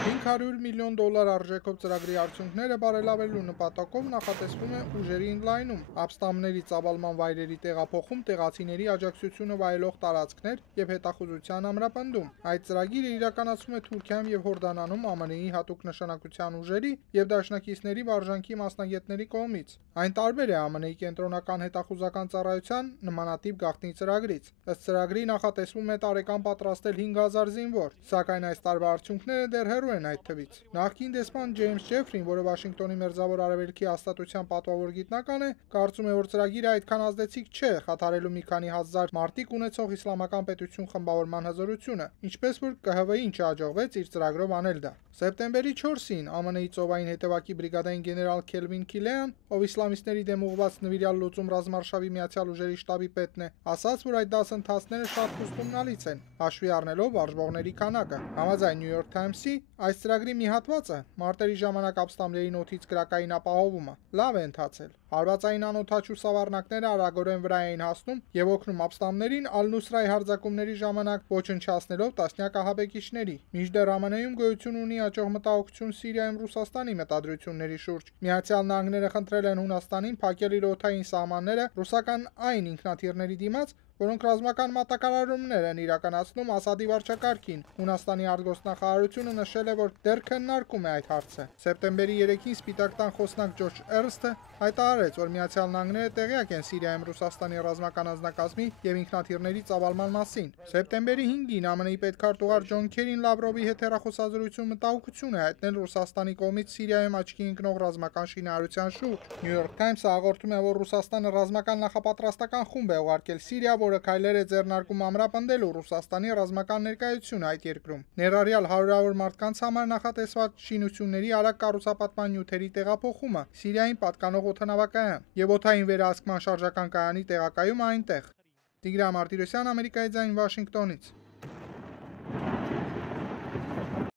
$500 միլիոն արժեքով ծրագրի արդյունքները բարելավելու նպատակով նախատեսվում է ուժերի ընդլայնում, ապստամբների ծավալման վայրերի տեղափոխում, տեղացիների աջակցությունը վայելող տարածքներ եւ հետախուզության ամրապնդում։ Այդ ծրագիրը իրականացվում է Թուրքիայում եւ Հորդանանում ԱՄՆ-ի հատուկ նշանակության ուժերի եւ դաշնակիցների վարժանքի մասնագետների կողմից։ Այն տարբեր է ԱՄՆ-ի կենտրոնական հետախուզական ծառայության նմանատիպ գաղտնի ծրագրից։ Ըստ ծրագրի նախատեսվում է տարեկան պատրաստել 5000 զինվոր, սակայն այս տարվա արդյունքները դեռ հեռու են այդ թվից։ Նախկին դեսպան Ջեյմս Ջեֆրին, որը Վաշինգտոնի Մերձավոր Արևելքի հաստատության պատվավոր գիտնական է, կարծում է, որ ծրագիրը այդքան ազդեցիկ չէ խաթարելու մի քանի հազար մարտիկ ունեցող իսլամական պետություն խմբավորման հզորությունը, ինչպես որ ԿՀՎ-ին չհաջողվեց իր ծրագրով անել դա։ Սեպտեմբերի 4-ին ԱՄՆ-ի ծովային հետևակի բրիգադային գեներալ Քելվին Քիլեան, ով իսլամիստների դեմ ուղղված նվիրյալ լուծում ռազմարշավի Միացյալ ուժերի շտաբի պետն է, ասաց, որ այդ դասընթացները շատ կուստումնալից են, հաշվի առնելով վարժվողների քանակը։ Համաձայն New York Times-ի, այս ծրագրի մի հատվածը մարտերի ժամանակ ապստամբների նոթից կրակային ապահովումը լավ է ընթացել։ Հարվածային անօդաչու սավառնակները արագորեն վրա էին հասնում եւ օգնում ապստամբներին Ալ-Նուսրայի հարձակումների ժամանակ ոչնչացնելով տասնյակ ահաբեկիչների։ Մինչդեռ ԱՄՆ-ում գոյություն ունի աճող մտահոգություն Սիրիայում Ռուսաստանի մտադրությունների շուրջ։ Միացյալ Նահանգները խնդրել են Հունաստանին փակել իր օդային սահմանները ռուսական այն ինքնաթիռների դիմաց, որոնք ռազմական մատակարարումներ են իրականացնում Ասադի վարչակարգին։ Հունաստանի արտգործնախարարությունը նշել է, որ դեռ քննարկում է այդ հարցը։ Սեպտեմբերի 3-ին Սպիտակ տան խոսնակ Ջորջ Էրնստը հայտարարեց, որ Միացյալ Նահանգները տեղյակ են Սիրիայում Ռուսաստանի ռազմական անձնակազմի եւ ինքնաթիռների ծավալման մասին։ Սեպտեմբերի 5-ին ԱՄՆ-ի պետքարտուղար Ջոն Քերին Լավրովի հետ հեռախոսազրույցում մտահոգություն է հայտնել Ռուսաստանի կողմից Սիրիայում աչքի ընկնող ռազմական շինարարության շուրջ։ New York Times-ը հաղորդում է, որ Ռուսաստանը ռազմական նախապատրաստական խումբ է ուղարկել Սիրիա, որը քայլեր է ձեռնարկում ամրապնդելու Ռուսաստանի ռազմական ներկայությունը այդ երկրում։ Ներառյալ հարյուրավոր մարդկանց համար նախատեսված շինությունների արագ կառուցապատման նյութերի տեղափոխումը Սիրիային պատկանող օդանավակայան եւ օդային վերահսկման շարժական կայանի տեղակայումը այնտեղ։ Տիգրան Մարտիրոսյան, Ամերիկայի ձայն, Վաշինգտոնից։